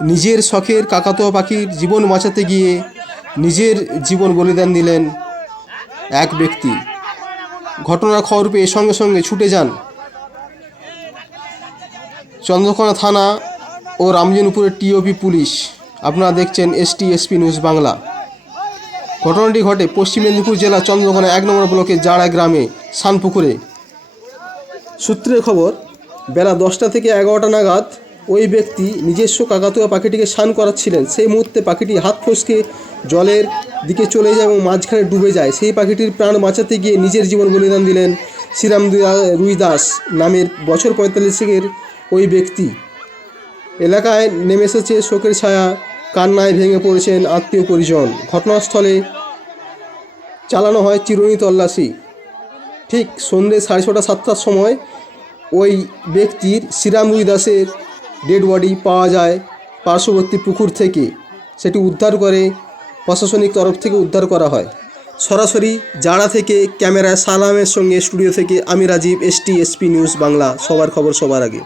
নিজের শখের কাকাতোয়া পাখির জীবন বাঁচাতে গিয়ে নিজের জীবন বলিদান দিলেন এক ব্যক্তি। ঘটনার খবর পেয়ে সঙ্গে সঙ্গে ছুটে যান চন্দ্রকোনা থানা ও রামজনপুরের টিওপি পুলিশ। আপনারা দেখছেন এসটি এসপি নিউজ বাংলা। ঘটনাটি ঘটে পশ্চিম মেদিনীপুর জেলা চন্দ্রকোনা এক নম্বর ব্লকের জাড়া গ্রামে শানপুকুরে সূত্রের খবর, বেলা দশটা থেকে এগারোটা নাগাদ ওই ব্যক্তি নিজস্ব কাকাতুয়া পাখিটিকে স্নান করাচ্ছিলেন। সেই মুহূর্তে পাখিটি হাত ফসকে জলের দিকে চলে যায় এবং মাঝখানে ডুবে যায়। সেই পাখিটির প্রাণ বাঁচাতে গিয়ে নিজের জীবন বলিদান দিলেন শ্রীরাম দুয়া- রুই দাস নামের বছর পঁয়তাল্লিশের ওই ব্যক্তি। এলাকায় নেমে এসেছে শোকের ছায়া, কান্নায় ভেঙে পড়েছেন আত্মীয় পরিজন। ঘটনাস্থলে চালানো হয় চিরুনি তল্লাশি। ঠিক সন্ধ্যে সাড়ে ছটা সাতটার সময় ওই ব্যক্তির শ্রীরাম রুই দাসের ডেড বডি পাওয়া যায় পার্শ্ববর্তী পুকুর থেকে। সেটি উদ্ধার করে প্রশাসনিক তরফ থেকে উদ্ধার করা হয়। সরাসরি জাড়া থেকে ক্যামেরায় সালামের সঙ্গে স্টুডিও থেকে আমি Rajiv, ST, SP news Bangla, সবার খবর সবার আগে।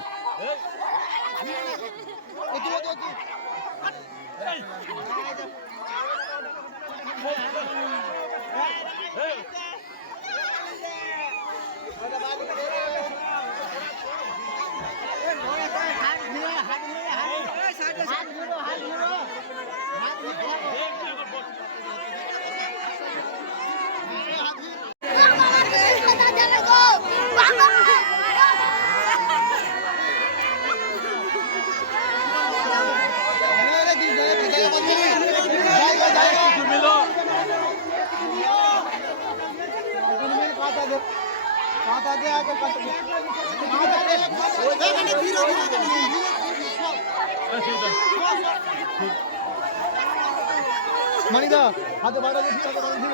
মানিদা হাতে বাড়া দিয়ে হাতে বাড়া দিয়ে